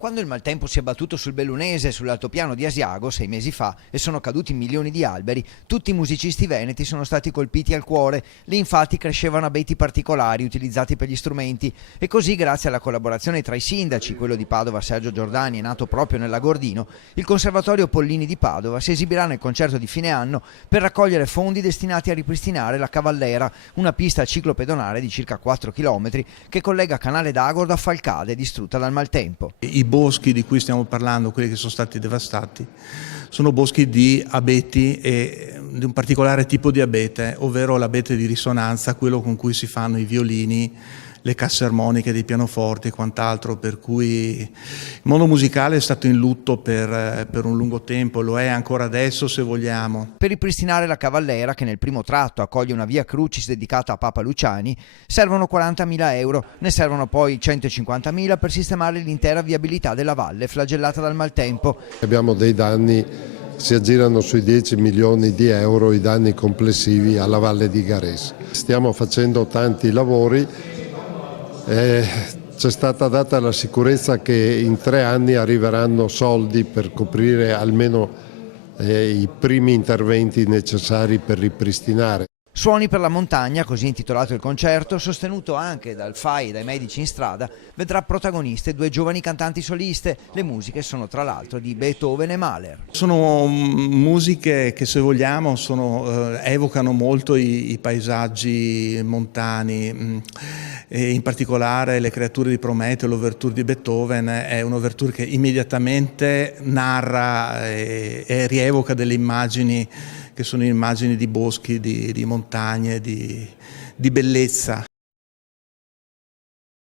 Quando il maltempo si è abbattuto sul Bellunese e sull'altopiano di Asiago 6 mesi fa e sono caduti milioni di alberi, tutti i musicisti veneti sono stati colpiti al cuore. Lì infatti crescevano abeti particolari utilizzati per gli strumenti e così, grazie alla collaborazione tra i sindaci, quello di Padova Sergio Giordani è nato proprio nell'Agordino, il Conservatorio Pollini di Padova si esibirà nel concerto di fine anno per raccogliere fondi destinati a ripristinare la Cavallera, una pista ciclopedonale di circa 4 km che collega Canale d'Agordo a Falcade, distrutta dal maltempo. I boschi di cui stiamo parlando, quelli che sono stati devastati, sono boschi di abeti e di un particolare tipo di abete, ovvero l'abete di risonanza, quello con cui si fanno i violini, le casse armoniche dei pianoforti e quant'altro, per cui il mondo musicale è stato in lutto per un lungo tempo, lo è ancora adesso se vogliamo. Per ripristinare la Cavallera, che nel primo tratto accoglie una via Crucis dedicata a Papa Luciani, servono 40.000 euro, ne servono poi 150.000 per sistemare l'intera viabilità della valle flagellata dal maltempo. Abbiamo dei danni, si aggirano sui 10 milioni di euro i danni complessivi alla valle di Garese. Stiamo facendo tanti lavori. C'è stata data la sicurezza che in 3 anni arriveranno soldi per coprire almeno i primi interventi necessari per ripristinare. Suoni per la montagna, così intitolato il concerto, sostenuto anche dal FAI e dai medici in strada, vedrà protagoniste 2 giovani cantanti soliste. Le musiche sono tra l'altro di Beethoven e Mahler. Sono musiche che, se vogliamo, evocano molto i paesaggi montani, e in particolare Le creature di Prometeo, l'ouverture di Beethoven è un'ouverture che immediatamente narra e rievoca delle immagini che sono immagini di boschi, di montagne, di bellezza.